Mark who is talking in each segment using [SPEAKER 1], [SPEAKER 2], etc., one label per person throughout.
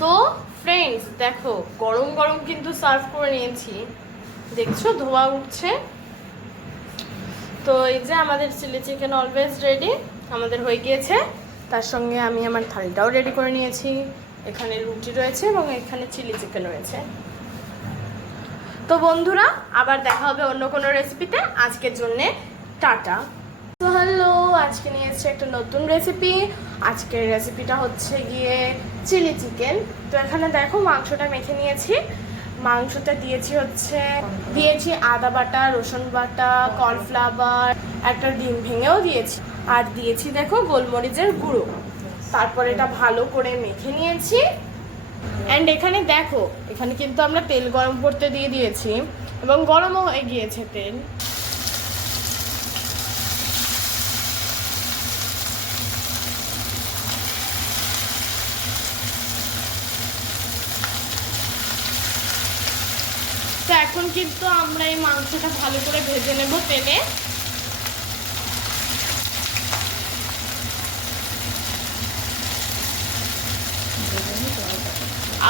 [SPEAKER 1] তো ফ্রেন্ডস দেখো, গরম গরম কিন্তু সার্ভ করে নিয়েছি। দেখছ, ধোয়া উঠছে। তো এই যে আমাদের চিলি চিকেন অলওয়েজ রেডি আমাদের হয়ে গিয়েছে। তার সঙ্গে আমি আমার থালিটাও রেডি করে নিয়েছি। এখানে রুটি রয়েছে এবং এখানে চিলি চিকেন রয়েছে। তো বন্ধুরা, আবার দেখা হবে অন্য কোনো রেসিপিতে আজকের জন্যে টাটা। তো হ্যালো আজকে নিয়ে এসেছি একটা নতুন রেসিপি আজকের রেসিপিটা হচ্ছে গিয়ে চিলি চিকেন তো এখানে দেখো মাংসটা মেখে নিয়েছি। মাংসটা দিয়েছি হচ্ছে, দিয়েছি আদা বাটা, রসুন বাটা, কর্নফ্লাওয়ার, একটা ডিম ভেঙেও দিয়েছি। আর দিয়েছি দেখো গোলমরিচের গুঁড়ো। তারপর এটা ভালো করে মেখে নিয়েছি। অ্যান্ড এখানে দেখো, এখানে কিন্তু আমরা তেল গরম করতে দিয়ে দিয়েছি এবং গরমও হয়ে গিয়েছে তেল। তো এখন কিন্তু আমরা এই মাংসটা ভালো করে ভেজে নেব তেলে।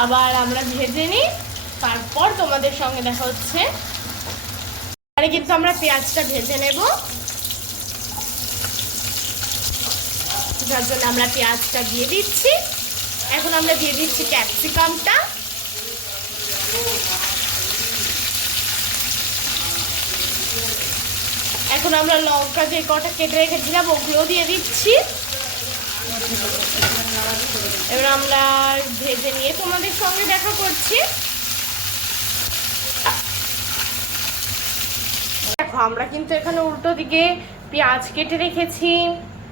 [SPEAKER 1] আবার আমরা ভেজে নিই। তারপর তোমাদের সঙ্গে দেখা হচ্ছে। এখানে কিন্তু আমরা পেঁয়াজটা ভেজে নেব। যার জন্য আমরা পেঁয়াজটা দিয়ে দিচ্ছি। এখন আমরা দিয়ে দিচ্ছি ক্যাপসিকামটা। এখন আমরা লঙ্কা যে কটা কেটে রেখেছিলাম, ওগুলো দিয়ে দিচ্ছি। এবার আমরা ভেজে নিয়ে তোমাদের সঙ্গে দেখা করছি। দেখো, আমরা কিন্তু এখানে উল্টো দিকে পেঁয়াজ কেটে রেখেছি।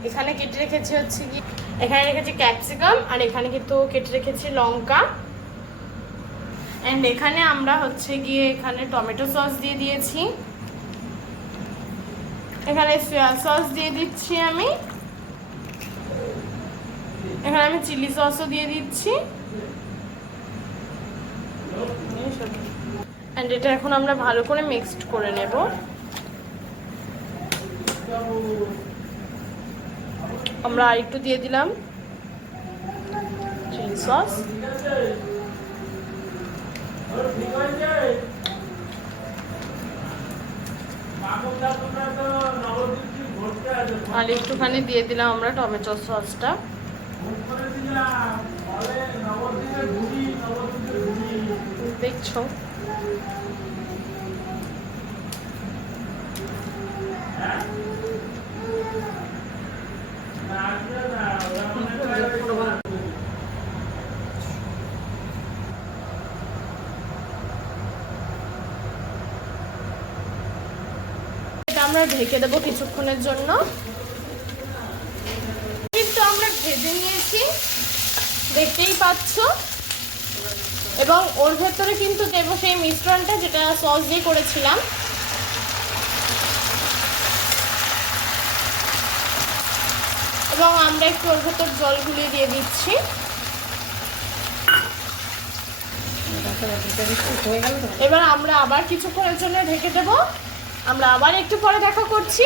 [SPEAKER 1] এখানে কেটে রেখেছি হচ্ছে কি, এখানে রেখেছি ক্যাপসিকাম আর এখানে কিন্তু কেটে রেখেছি লঙ্কা। অ্যান্ড এখানে আমরা হচ্ছে গিয়ে এখানে টমেটো সস দিয়ে দিয়েছি। এখানে সয়া সস দিয়ে দিচ্ছি আমি। এখানে আমি চিলি সসও দিয়ে দিচ্ছি। অ্যান্ড এটা এখন আমরা ভালো করে মিক্সড করে নেব। আমরা আরেকটু দিয়ে দিলাম চিলি সস আর একটুখানি দিয়ে দিলাম আমরা টমেটো সসটা দেখছ? আমরা ঢেকে দেবো কিছুক্ষণের জন্য কিন্তু আমরা ভেজে নিয়েছি দেখতেই পাচ্ছ। এবং ওর ভেতরে কিন্তু দেবো সেই মিশ্রণটা যেটা সস দিয়ে করেছিলাম। এবং আমরা একটু ওর ভেতর জল গুলিয়ে দিয়ে দিচ্ছি। এবার আমরা আবার কিছুক্ষণের জন্য ঢেকে দেবো। আমরা আবার একটু পরে দেখা করছি।